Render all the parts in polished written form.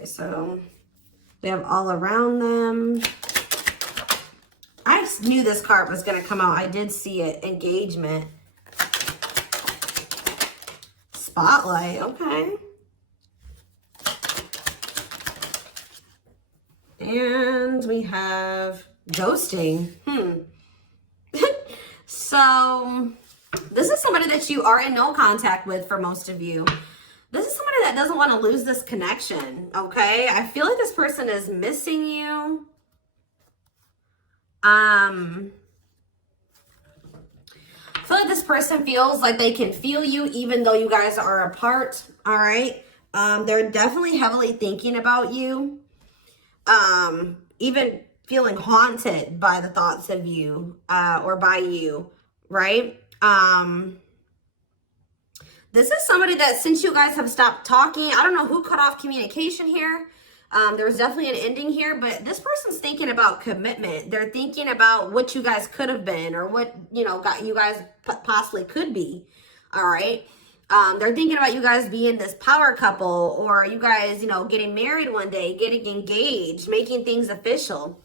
Okay, so we have all around them. I knew this card was going to come out. I did see it. Engagement. Spotlight. Okay. And we have ghosting. So this is somebody that you are in no contact with for most of you. This is somebody that doesn't want to lose this connection, okay? I feel like this person is missing you. I feel like this person feels like they can feel you even though you guys are apart, all right? They're definitely heavily thinking about you. Even feeling haunted by the thoughts of you, or by you, right? This is somebody that since you guys have stopped talking, I don't know who cut off communication here. There's definitely an ending here, but this person's thinking about commitment. They're thinking about what you guys could have been or what, you know, you guys possibly could be. All right. They're thinking about you guys being this power couple, or you guys, you know, getting married one day, getting engaged, making things official.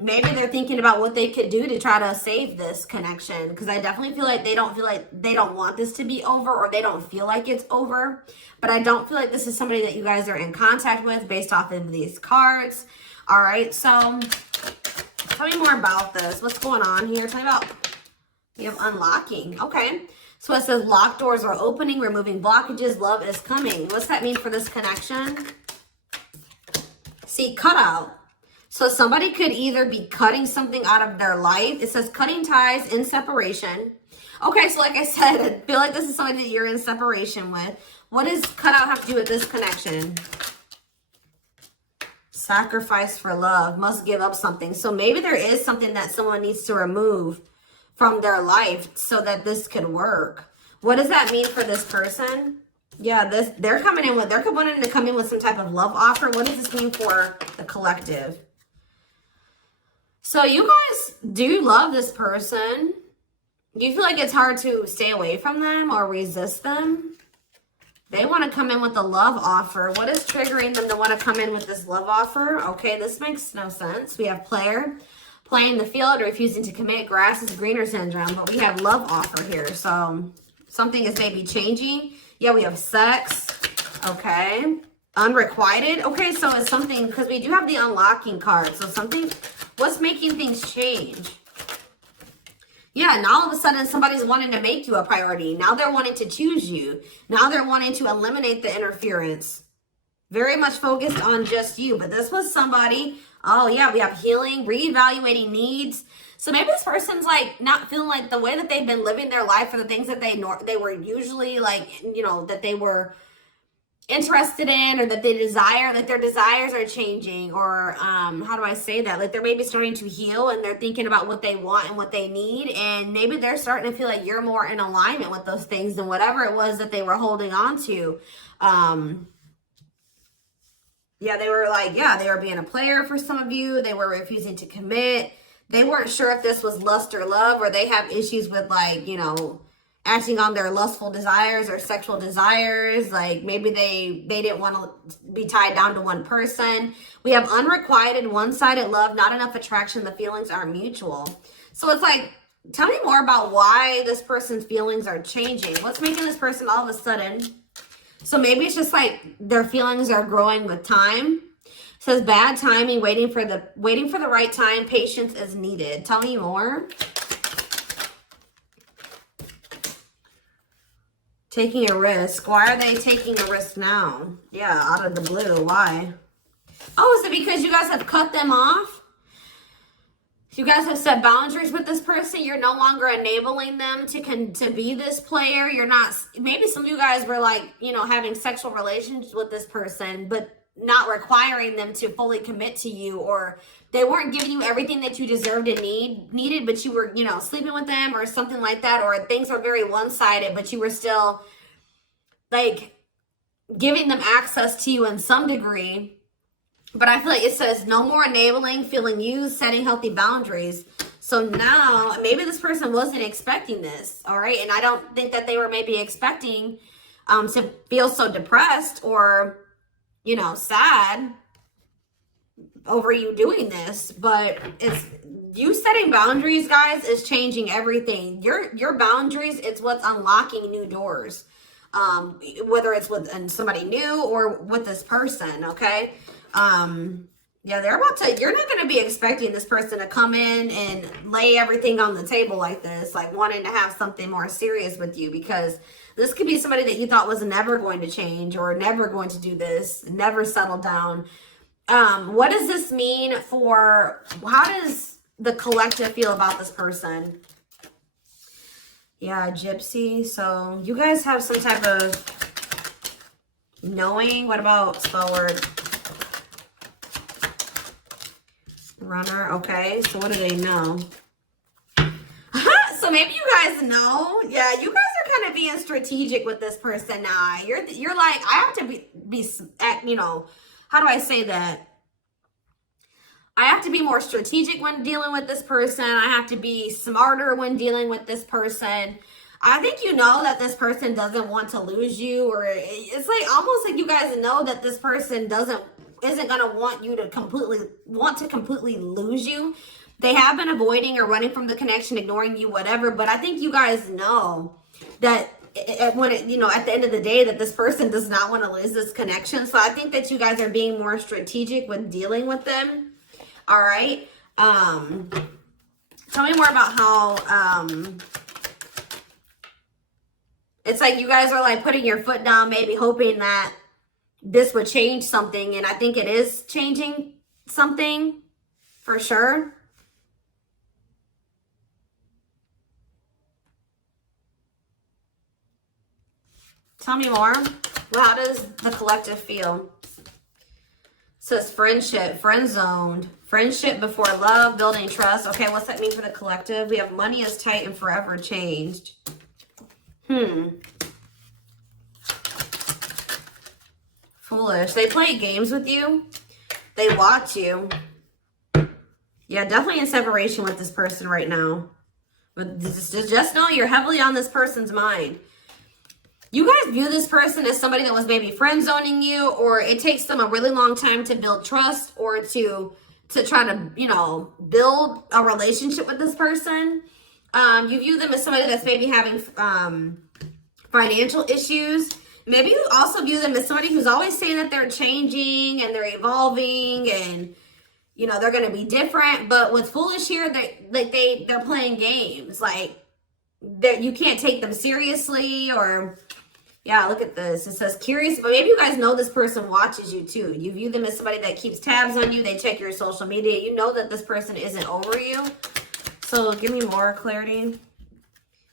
Maybe they're thinking about what they could do to try to save this connection, because I definitely feel like they don't want this to be over, or they don't feel like it's over. But I don't feel like this is somebody that you guys are in contact with based off of these cards. All right, so tell me more about this. What's going on here? Tell me about, you have unlocking. Okay, so it says locked doors are opening, removing blockages, love is coming. What's that mean for this connection? See, cutout. So somebody could either be cutting something out of their life. It says cutting ties in separation. Okay, so like I said, I feel like this is somebody that you're in separation with. What does cutout have to do with this connection? Sacrifice for love. Must give up something. So maybe there is something that someone needs to remove from their life so that this could work. What does that mean for this person? Yeah, they're wanting to come in with some type of love offer. What does this mean for the collective? So you guys do love this person. Do you feel like it's hard to stay away from them or resist them? They want to come in with a love offer. What is triggering them to want to come in with this love offer? Okay, this makes no sense. We have player, playing the field, refusing to commit, grass is greener syndrome, but we have love offer here. So something is maybe changing. Yeah, we have sex. Okay. Unrequited. Okay, so it's something, because we do have the unlocking card. So something, what's making things change? Yeah, now all of a sudden somebody's wanting to make you a priority. Now they're wanting to choose you. Now they're wanting to eliminate the interference. Very much focused on just you. But this was somebody, oh yeah, we have healing, reevaluating needs. So maybe this person's like not feeling like the way that they've been living their life, or the things that they were usually like, you know, that they were interested in, or that they desire, like their desires are changing, or how do I say that, like they're maybe starting to heal and they're thinking about what they want and what they need, and maybe they're starting to feel like you're more in alignment with those things than whatever it was that they were holding on to. Yeah, they were like, yeah, they were being a player for some of you. They were refusing to commit. They weren't sure if this was lust or love, or they have issues with, like, you know, acting on their lustful desires or sexual desires. Like maybe they didn't want to be tied down to one person. We have unrequited, one-sided love, not enough attraction. The feelings aren't mutual. So it's like, tell me more about why this person's feelings are changing. What's making this person all of a sudden? So maybe it's just like their feelings are growing with time. It says bad timing, waiting for the right time. Patience is needed. Tell me more. Taking a risk. Why are they taking a risk now? Yeah, out of the blue. Why? Oh, is it because you guys have cut them off? You guys have set boundaries with this person. You're no longer enabling them to be this player. You're not, maybe some of you guys were like, you know, having sexual relations with this person, but not requiring them to fully commit to you, or they weren't giving you everything that you deserved and needed, but you were, you know, sleeping with them or something like that, or things are very one-sided, but you were still like giving them access to you in some degree. But I feel like it says no more enabling, feeling used, setting healthy boundaries. So now maybe this person wasn't expecting this, all right? And I don't think that they were maybe expecting to feel so depressed, or you know, sad over you doing this, but it's you setting boundaries, guys, is changing everything. Your boundaries, it's what's unlocking new doors. Whether it's with somebody new or with this person, okay? Yeah, they're about to, you're not going to be expecting this person to come in and lay everything on the table like this, like wanting to have something more serious with you, because this could be somebody that you thought was never going to change or never going to do this, never settle down. What does this mean for, how does the collective feel about this person? Yeah, gypsy. So you guys have some type of knowing. What about spell word? Runner. Okay, so what do they know? So maybe you guys know. Yeah, you guys are kind of being strategic with this person now. You're like, I have to be you know, how do I say that? I have to be more strategic when dealing with this person. I have to be smarter when dealing with this person. I think you know that this person doesn't want to lose you, or it's like almost like you guys know that this person isn't going to want you to completely lose you. They have been avoiding or running from the connection, ignoring you, whatever. But I think you guys know that you know, at the end of the day, that this person does not want to lose this connection. So I think that you guys are being more strategic when dealing with them. All right. Tell me more about how it's like you guys are like putting your foot down, maybe hoping that this would change something. And I think it is changing something for sure. Tell me more. Well, how does the collective feel? It says friendship, friend zoned, friendship before love, building trust. Okay, what's that mean for the collective? We have money is tight and forever changed. Foolish. They play games with you. They watch you. Yeah, definitely in separation with this person right now. But just know you're heavily on this person's mind. You guys view this person as somebody that was maybe friend zoning you, or it takes them a really long time to build trust or to try to, you know, build a relationship with this person. You view them as somebody that's maybe having financial issues. Maybe you also view them as somebody who's always saying that they're changing and they're evolving and, you know, they're going to be different. But with foolish here, they're playing games. Like, you can't take them seriously, or... Yeah, look at this. It says curious, but maybe you guys know this person watches you too. You view them as somebody that keeps tabs on you. They check your social media. You know that this person isn't over you. So give me more clarity.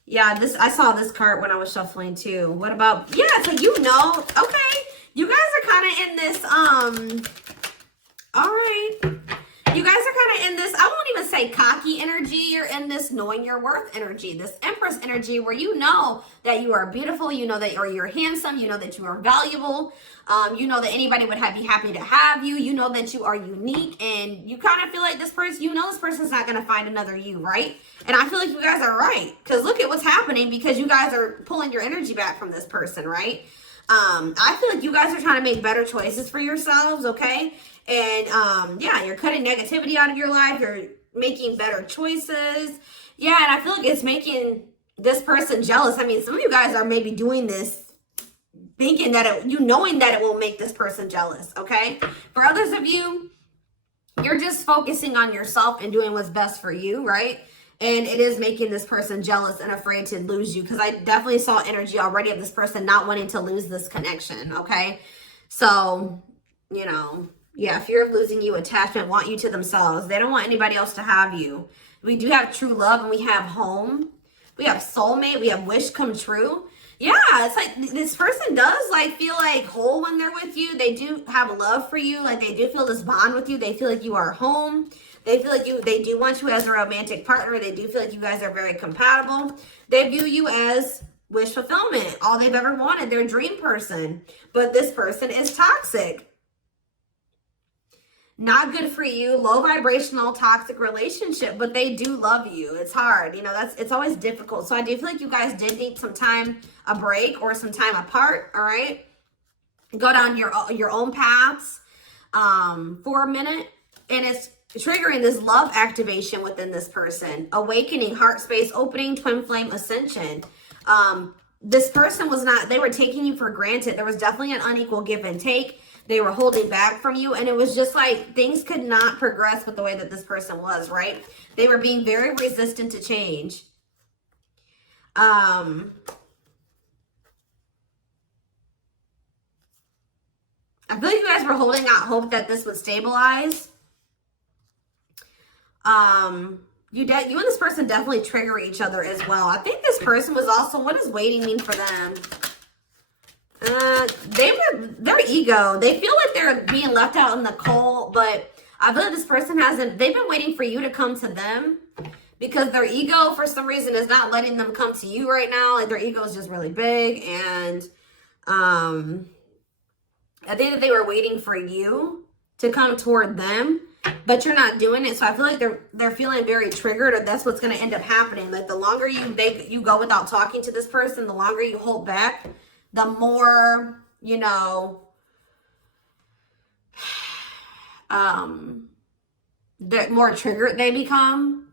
Yeah, I saw this card when I was shuffling too. What about, yeah, so you know, okay. You guys are kind of in this, all right. You guys are kind of in this, I won't even say cocky energy. You're in this knowing your worth energy, this Empress energy, where you know that you are beautiful, you know that you're handsome, you know that you are valuable, you know that anybody would be happy to have you, you know that you are unique, and you kind of feel like this person, you know this person's not going to find another you, right? And I feel like you guys are right, because look at what's happening, because you guys are pulling your energy back from this person, right? I feel like you guys are trying to make better choices for yourselves, okay? And yeah, you're cutting negativity out of your life. You're making better choices. Yeah, and I feel like it's making this person jealous. I mean, some of you guys are maybe doing this thinking that knowing that it will make this person jealous, okay? For others of you, you're just focusing on yourself and doing what's best for you, right? And it is making this person jealous and afraid to lose you, because I definitely saw energy already of this person not wanting to lose this connection, okay? So, you know... Yeah, fear of losing you, attachment, want you to themselves. They don't want anybody else to have you. We do have true love, and we have home. We have soulmate. We have wish come true. Yeah, it's like this person does like feel like whole when they're with you. They do have love for you. Like they do feel this bond with you. They feel like you are home. They feel like they do want you as a romantic partner. They do feel like you guys are very compatible. They view you as wish fulfillment, all they've ever wanted, their dream person. But this person is toxic. Not good for you, low vibrational, toxic relationship, but they do love you. It's hard, you know, it's always difficult. So I do feel like you guys did need some time, a break or some time apart, all right? go down your own paths for a minute, and it's triggering this love activation within this person. Awakening, heart space opening, twin flame ascension. This person was not, they were taking you for granted. There was definitely an unequal give and take. They were holding back from you, and it was just like things could not progress with the way that this person was, right? They were being very resistant to change. I feel like you guys were holding out hope that this would stabilize. You and this person definitely trigger each other as well. I think this person was also, what does waiting mean for them? Their ego, they feel like they're being left out in the cold, but I feel like this person hasn't, they've been waiting for you to come to them, because their ego for some reason is not letting them come to you right now. Like their ego is just really big, and I think that they were waiting for you to come toward them, but you're not doing it. So I feel like they're feeling very triggered, or that's what's going to end up happening. Like the longer you go without talking to this person, the longer you hold back, the more, you know, the more triggered they become.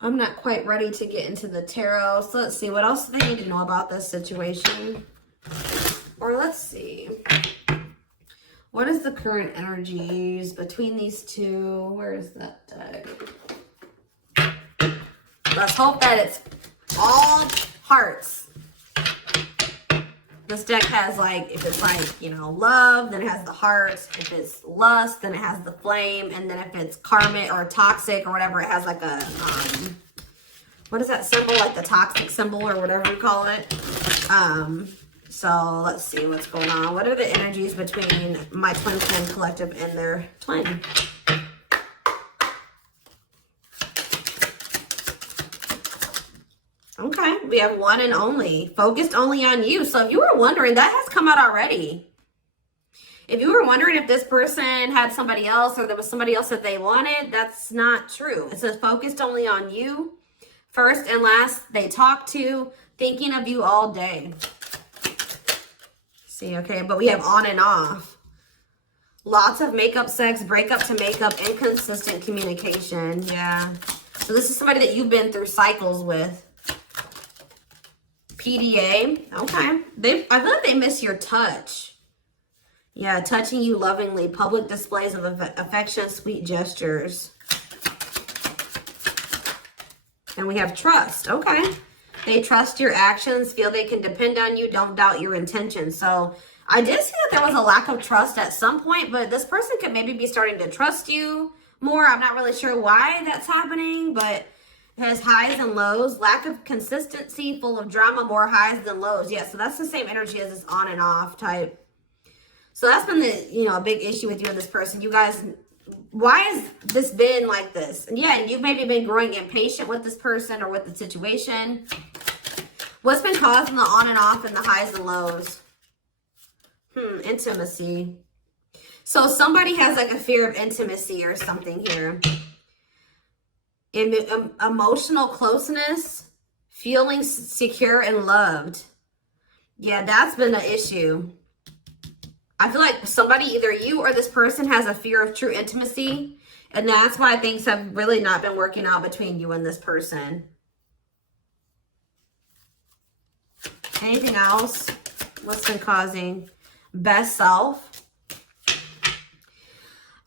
I'm not quite ready to get into the tarot. So let's see. What else do they need to know about this situation? Or let's see. What is the current energies between these two? Where is that deck? Let's hope that it's all hearts. This deck has like, if it's like, you know, love, then it has the hearts. If it's lust, then it has the flame. And then if it's karmic or toxic or whatever, it has like a, what is that symbol? Like the toxic symbol or whatever you call it. So let's see what's going on. What are the energies between my twin flame collective and their twin? Okay, we have one and only. Focused only on you. So if you were wondering, that has come out already. If you were wondering if this person had somebody else or there was somebody else that they wanted, that's not true. It says focused only on you. First and last, they talk to, thinking of you all day. See, okay, but we have on and off. Lots of makeup sex, breakup to makeup, inconsistent communication. Yeah. So this is somebody that you've been through cycles with. PDA. Okay. I feel like they miss your touch. Yeah, touching you lovingly. Public displays of affection, sweet gestures. And we have trust. Okay. They trust your actions, feel they can depend on you, don't doubt your intentions. So I did see that there was a lack of trust at some point, but this person could maybe be starting to trust you more. I'm not really sure why that's happening, but it has highs and lows, lack of consistency, full of drama, more highs than lows. Yeah, so that's the same energy as this on and off type. So that's been the, you know, a big issue with you and this person. You guys, why has this been like this? And yeah, you've maybe been growing impatient with this person or with the situation. What's been causing the on and off and the highs and lows? Intimacy. So somebody has like a fear of intimacy or something here. Emotional closeness, feeling secure and loved. Yeah, that's been the issue. I feel like somebody, either you or this person, has a fear of true intimacy, and that's why things have really not been working out between you and this person. Anything else? What's been causing? Best self.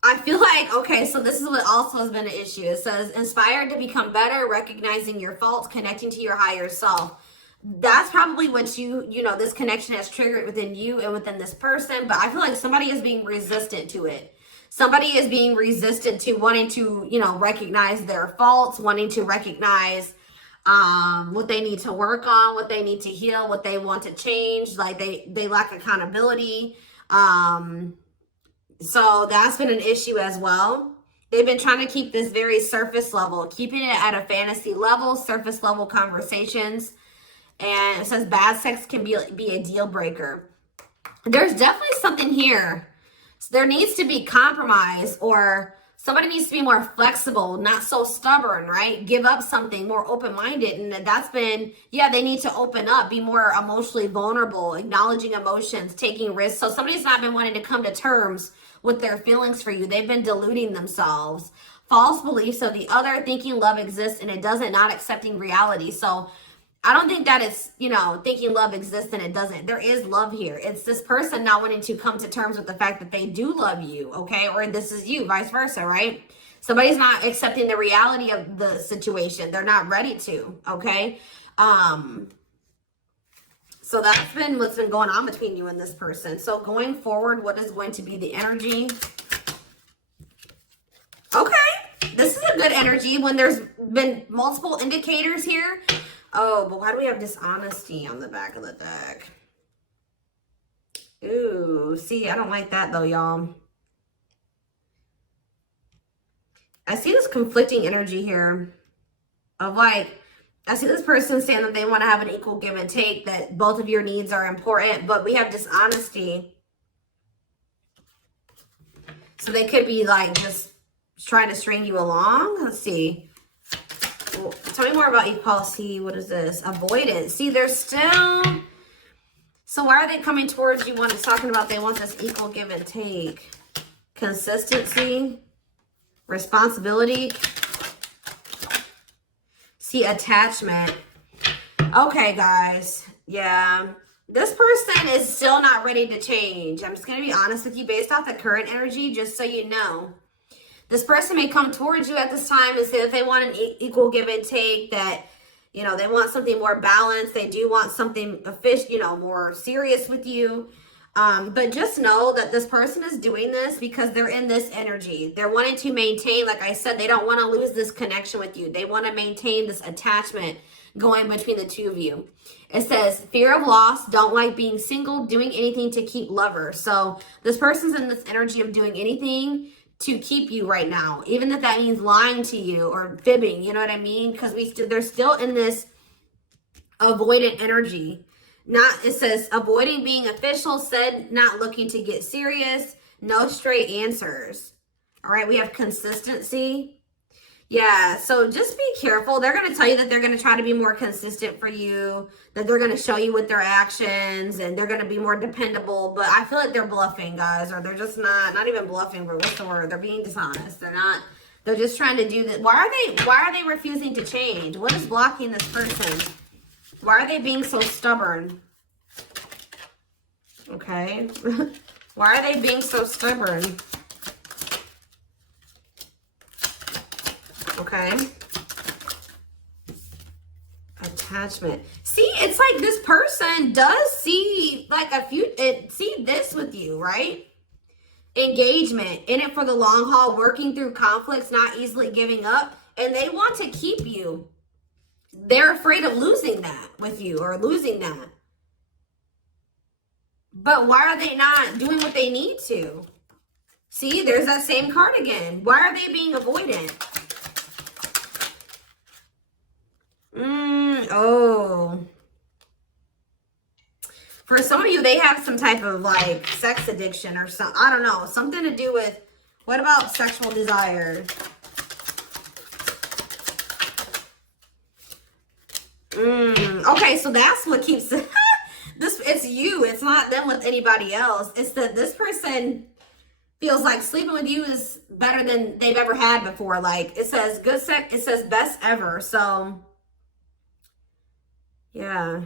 I feel like, okay, so this is what also has been an issue. It says, inspired to become better, recognizing your faults, connecting to your higher self. That's probably what you know, this connection has triggered within you and within this person. But I feel like somebody is being resistant to it. Somebody is being resistant to wanting to, you know, recognize their faults, wanting to recognize what they need to work on, what they need to heal, what they want to change. Like they lack accountability. So that's been an issue as well. They've been trying to keep this very surface level, keeping it at a fantasy level, surface level conversations. And it says bad sex can be a deal breaker. There's definitely something here. So there needs to be compromise, or Somebody needs to be more flexible, not so stubborn, right? Give up something, more open-minded. And that's been, yeah, they need to open up, be more emotionally vulnerable, acknowledging emotions, taking risks. So somebody's not been wanting to come to terms with their feelings for you. They've been deluding themselves. False beliefs of the other, thinking love exists and it doesn't, not accepting reality. So I don't think that it's, you know, thinking love exists and it doesn't. There is love here. It's this person not wanting to come to terms with the fact that they do love you, okay? Or this is you, vice versa, right? Somebody's not accepting the reality of the situation. They're not ready to, okay? So that's been what's been going on between you and this person. So going forward, what is going to be the energy? Okay, this is a good energy when there's been multiple indicators here. Oh, but why do we have dishonesty on the back of the deck? Ooh, see, I don't like that though, y'all. I see this conflicting energy here of like, I see this person saying that they want to have an equal give and take, that both of your needs are important, but we have dishonesty. So they could be like just trying to string you along. Let's see. Tell me more about equality. What is this? Avoidance. See, they're still... So why are they coming towards you when it's talking about they want this equal give and take? Consistency. Responsibility. See, attachment. Okay, guys. Yeah. This person is still not ready to change. I'm just going to be honest with you based off the current energy, just so you know. This person may come towards you at this time and say that they want an equal give and take, that, you know, they want something more balanced. They do want something official, you know, more serious with you. But just know that this person is doing this because they're in this energy. They're wanting to maintain, like I said, they don't want to lose this connection with you. They want to maintain this attachment going between the two of you. It says, fear of loss, don't like being single, doing anything to keep lovers. So this person's in this energy of doing anything to keep you right now, even if that means lying to you or fibbing, you know what I mean? Because they're still in this avoidant energy. It says avoiding being official, said not looking to get serious, no straight answers. All right, we have consistency. Yeah, so just be careful. They're going to tell you that they're going to try to be more consistent for you, that they're going to show you with their actions, and they're going to be more dependable. But I feel like they're bluffing, guys, or they're just not even bluffing, but what's the word? They're being dishonest. They're just trying to do that. Why are they refusing to change? What is blocking this person? Why are they being so stubborn? Okay. Why are they being so stubborn? Okay. Attachment. See, it's like this person does see like see this with you, right? Engagement, in it for the long haul, working through conflicts, not easily giving up, and they want to keep you. They're afraid of losing that with you or losing that. But why are they not doing what they need to? See, there's that same card again. Why are they being avoidant? Oh. For some of you, they have some type of like sex addiction or something. I don't know. Something to do with, what about sexual desire? Okay, so that's what keeps it's you. It's not them with anybody else. It's that this person feels like sleeping with you is better than they've ever had before. Like it says good sex, it says best ever. So yeah.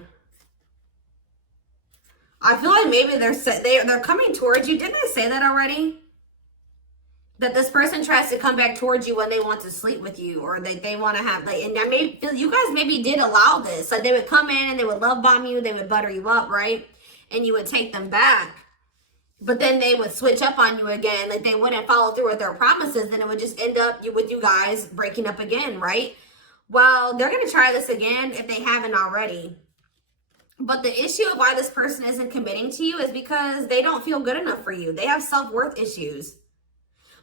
I feel like maybe they're coming towards you. Didn't I say that already? That this person tries to come back towards you when they want to sleep with you, or they want to have like, and I may feel you guys maybe did allow this. Like they would come in and they would love bomb you, they would butter you up, right? And you would take them back. But then they would switch up on you again. Like they wouldn't follow through with their promises. Then it would just end up with you guys breaking up again, right? Well, they're going to try this again if they haven't already. But the issue of why this person isn't committing to you is because they don't feel good enough for you. They have self-worth issues.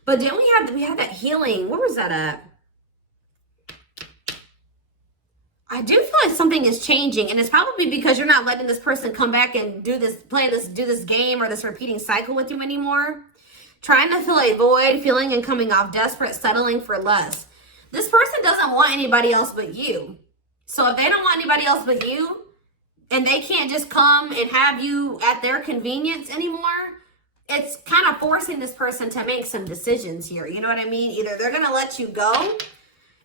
But didn't we had that healing? Where was that at? I do feel like something is changing, and it's probably because you're not letting this person come back and do this game or this repeating cycle with you anymore. Trying to fill a void, feeling and coming off desperate, settling for less. This person doesn't want anybody else but you. So if they don't want anybody else but you, and they can't just come and have you at their convenience anymore, it's kind of forcing this person to make some decisions here. You know what I mean? Either they're going to let you go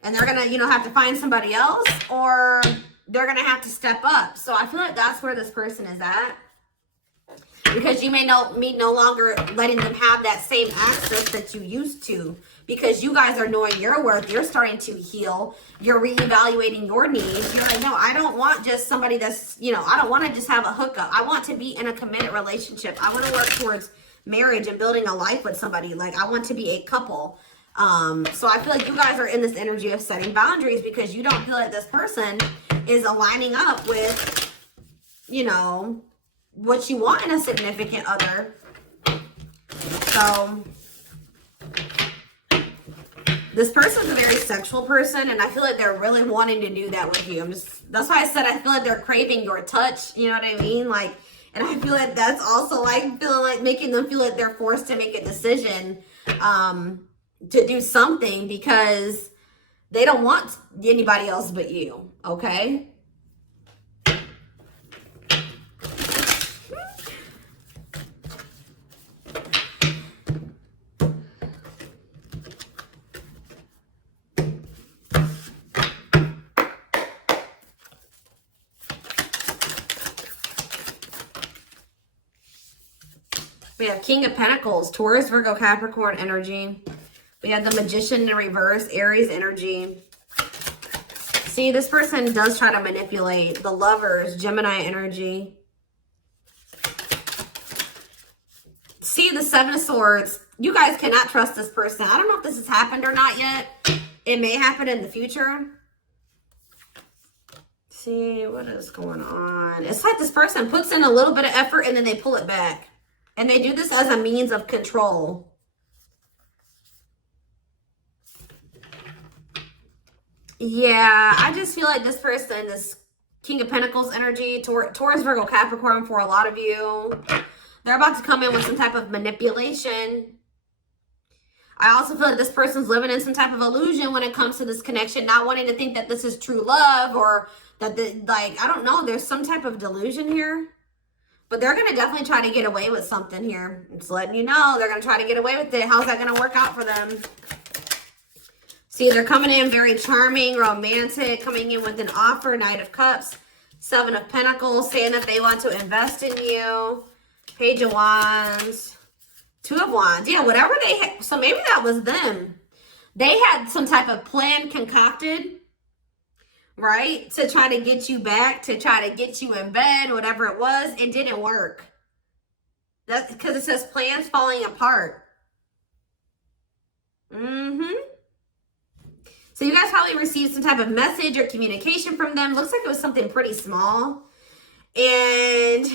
and they're going to, you know, have to find somebody else, or they're going to have to step up. So I feel like that's where this person is at. Because you may no longer letting them have that same access that you used to, because you guys are knowing your worth. You're starting to heal. You're reevaluating your needs. You're like, no, I don't want just somebody that's, you know, I don't want to just have a hookup. I want to be in a committed relationship. I want to work towards marriage and building a life with somebody. Like, I want to be a couple. So I feel like you guys are in this energy of setting boundaries because you don't feel like this person is aligning up with, you know, what you want in a significant other. So this person's a very sexual person, and I feel like they're really wanting to do that with you. That's why I said I feel like they're craving your touch. You know what I mean? Like, and I feel like that's also like feeling like making them feel like they're forced to make a decision to do something because they don't want anybody else but you. Okay. We have King of Pentacles, Taurus, Virgo, Capricorn energy. We have the Magician in reverse, Aries energy. See, this person does try to manipulate. The Lovers, Gemini energy. See, the Seven of Swords. You guys cannot trust this person. I don't know if this has happened or not yet. It may happen in the future. See, what is going on? It's like this person puts in a little bit of effort and then they pull it back. And they do this as a means of control. Yeah, I just feel like this person, this King of Pentacles energy, Taurus, Virgo, Capricorn for a lot of you, they're about to come in with some type of manipulation. I also feel like this person's living in some type of illusion when it comes to this connection, not wanting to think that this is true love or that, I don't know, there's some type of delusion here. But they're going to definitely try to get away with something here. I'm just letting you know. They're going to try to get away with it. How's that going to work out for them? See, they're coming in very charming, romantic, coming in with an offer, Knight of Cups, Seven of Pentacles, saying that they want to invest in you. Page of Wands, Two of Wands. Yeah, whatever they had. So maybe that was them. They had some type of plan concocted, right? To try to get you back, to try to get you in bed, whatever it was. It didn't work. That's because it says plans falling apart. So you guys probably received some type of message or communication from them. Looks like it was something pretty small. And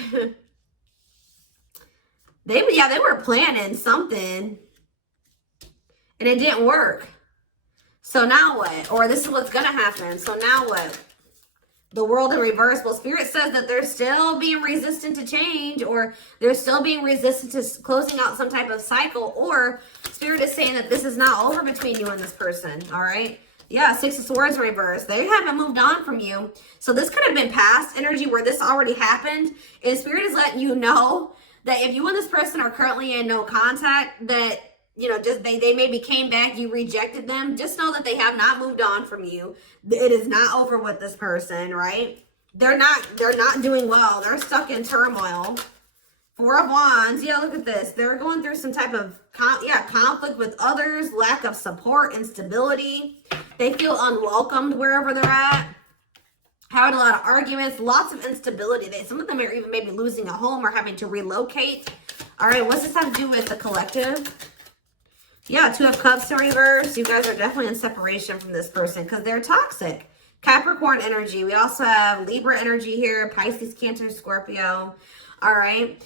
they were planning something. And it didn't work. So now what? Or this is what's going to happen. So now what? The World in reverse. Well, Spirit says that they're still being resistant to change, or they're still being resistant to closing out some type of cycle, or Spirit is saying that this is not over between you and this person, all right? Yeah, Six of Swords reverse. They haven't moved on from you. So this could have been past energy where this already happened, and Spirit is letting you know that if you and this person are currently in no contact, that you know, just they maybe came back, you rejected them. Just know that they have not moved on from you. It is not over with this person, right? They're not doing well. They're stuck in turmoil. Four of Wands. Yeah, look at this. They're going through some type of conflict with others, lack of support, instability. They feel unwelcomed wherever they're at. Having a lot of arguments, lots of instability. Some of them are even maybe losing a home or having to relocate. All right, what's this have to do with the collective? Yeah, Two of Cups in reverse. You guys are definitely in separation from this person because they're toxic. Capricorn energy. We also have Libra energy here. Pisces, Cancer, Scorpio. All right.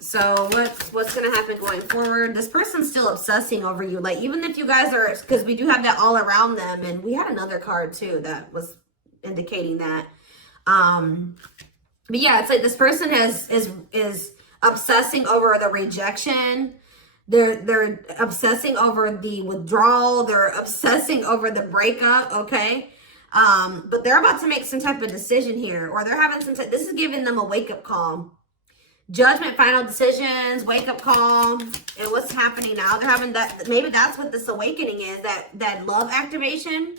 So what's going to happen going forward? This person's still obsessing over you. Like, even if you guys are, because we do have that all around them. And we had another card too that was indicating that. But yeah, it's like this person is obsessing over the rejection. They're obsessing over the withdrawal. They're obsessing over the breakup, okay? But they're about to make some type of decision here, or they're having some this is giving them a wake-up call. Judgment, final decisions, wake-up call. And what's happening now? They're having that, maybe that's what this awakening is, that love activation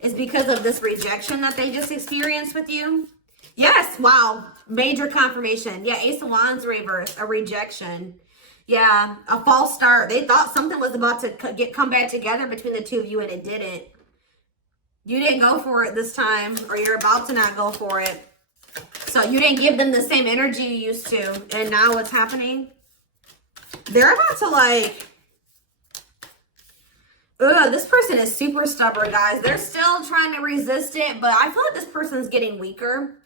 is because of this rejection that they just experienced with you. Yes, wow, major confirmation. Yeah, Ace of Wands reverse, a rejection. Yeah, a false start. They thought something was about to come back together between the two of you, and it didn't. You didn't go for it this time, or you're about to not go for it. So you didn't give them the same energy you used to. And now what's happening? They're about to like... Ugh, this person is super stubborn, guys. They're still trying to resist it, but I feel like this person's getting weaker.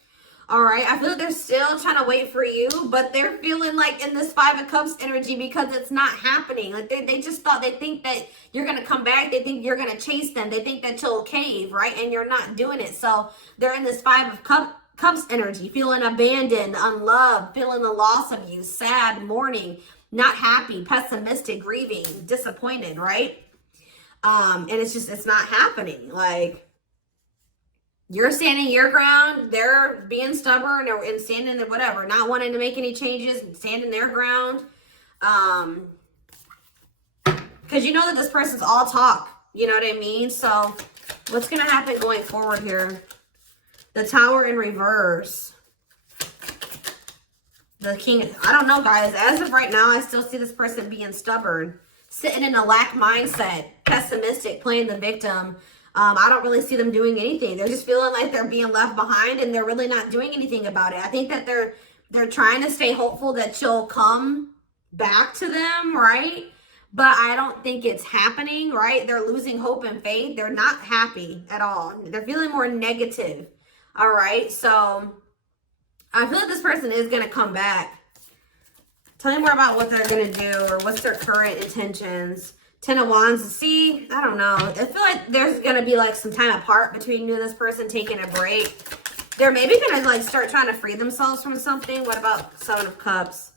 All right, I feel like they're still trying to wait for you, but they're feeling like in this Five of Cups energy because it's not happening. Like they just thought, they think that you're going to come back. They think you're going to chase them. They think that you'll cave, right? And you're not doing it. So they're in this Five of Cups energy, feeling abandoned, unloved, feeling the loss of you, sad, mourning, not happy, pessimistic, grieving, disappointed, right? And it's not happening. Like, you're standing your ground, they're being stubborn and standing there, whatever, not wanting to make any changes, standing their ground. Because you know that this person's all talk, you know what I mean? So what's going to happen going forward here? The Tower in reverse. The King, I don't know, guys. As of right now, I still see this person being stubborn, sitting in a lack mindset, pessimistic, playing the victim. I don't really see them doing anything. They're just feeling like they're being left behind, and they're really not doing anything about it. I think that they're trying to stay hopeful that you'll come back to them, right? But I don't think it's happening, right? They're losing hope and faith. They're not happy at all. They're feeling more negative, all right? So I feel like this person is going to come back. Tell me more about what they're going to do, or what's their current intentions. Ten of Wands. See, I don't know. I feel like there's going to be like some time apart between you and this person, taking a break. They're maybe going to like start trying to free themselves from something. What about Seven of Cups?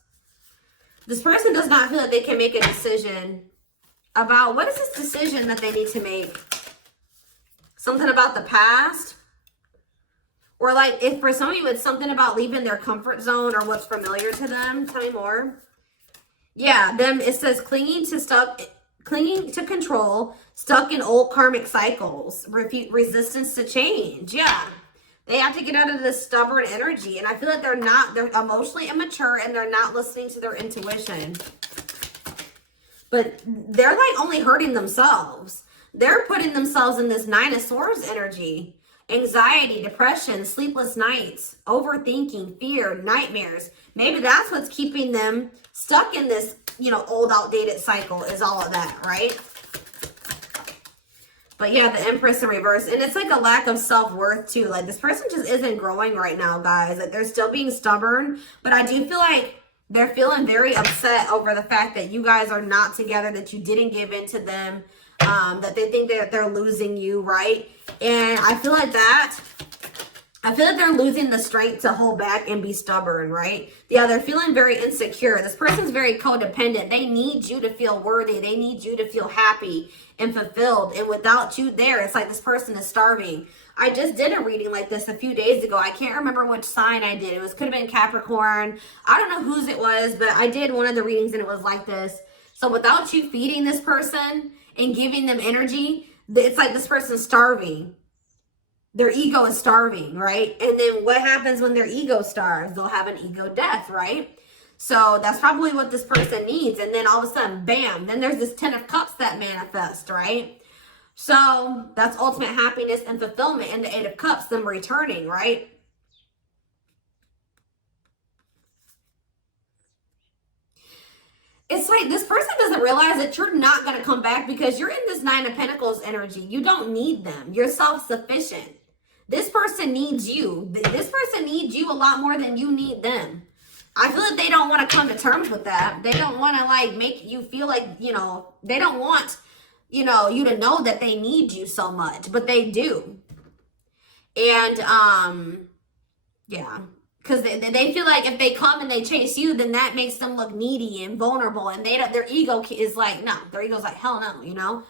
This person does not feel like they can make a decision about, what is this decision that they need to make? Something about the past? Or like, if for some of you it's something about leaving their comfort zone or what's familiar to them. Tell me more. Yeah, it says clinging to control, stuck in old karmic cycles, resistance to change. Yeah, they have to get out of this stubborn energy. And I feel like they're emotionally immature, and they're not listening to their intuition. But they're like only hurting themselves. They're putting themselves in this Nine of Swords energy. Anxiety, depression, sleepless nights, overthinking, fear, nightmares. Maybe that's what's keeping them stuck in this, old outdated cycle, is all of that, right? But yeah, the Empress in reverse. And it's like a lack of self-worth too. Like, this person just isn't growing right now, guys. Like, they're still being stubborn. But I do feel like they're feeling very upset over the fact that you guys are not together, that you didn't give in to them, that they think that they're losing you, right? And I feel like they're losing the strength to hold back and be stubborn, right? Yeah, they're feeling very insecure. This person's very codependent. They need you to feel worthy. They need you to feel happy and fulfilled. And without you there, it's like this person is starving. I just did a reading like this a few days ago. I can't remember which sign I did. Could have been Capricorn. I don't know whose it was, but I did one of the readings and it was like this. So without you feeding this person and giving them energy, it's like this person's starving. Their ego is starving, right? And then what happens when their ego starves? They'll have an ego death, right? So that's probably what this person needs. And then all of a sudden, bam, then there's this Ten of Cups that manifest, right? So that's ultimate happiness and fulfillment. And the Eight of Cups, them returning, right? It's like this person doesn't realize that you're not going to come back because you're in this Nine of Pentacles energy. You don't need them. You're self-sufficient. This person needs you. This person needs you a lot more than you need them. I feel like they don't want to come to terms with that. They don't want to like make you feel like, they don't want, you to know that they need you so much, but they do. And, yeah, Because they feel like if they come and they chase you, then that makes them look needy and vulnerable. And their ego is like, no. Their ego's like, hell no, you know?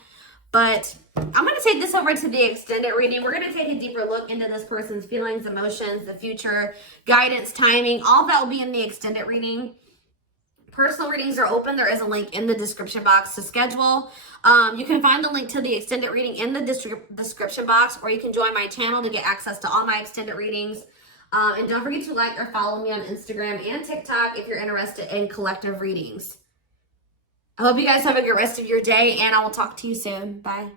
But I'm going to take this over to the extended reading. We're going to take a deeper look into this person's feelings, emotions, the future, guidance, timing. All that will be in the extended reading. Personal readings are open. There is a link in the description box to schedule. You can find the link to the extended reading in the description box, or you can join my channel to get access to all my extended readings. And don't forget to like or follow me on Instagram and TikTok if you're interested in collective readings. I hope you guys have a good rest of your day, and I will talk to you soon. Bye.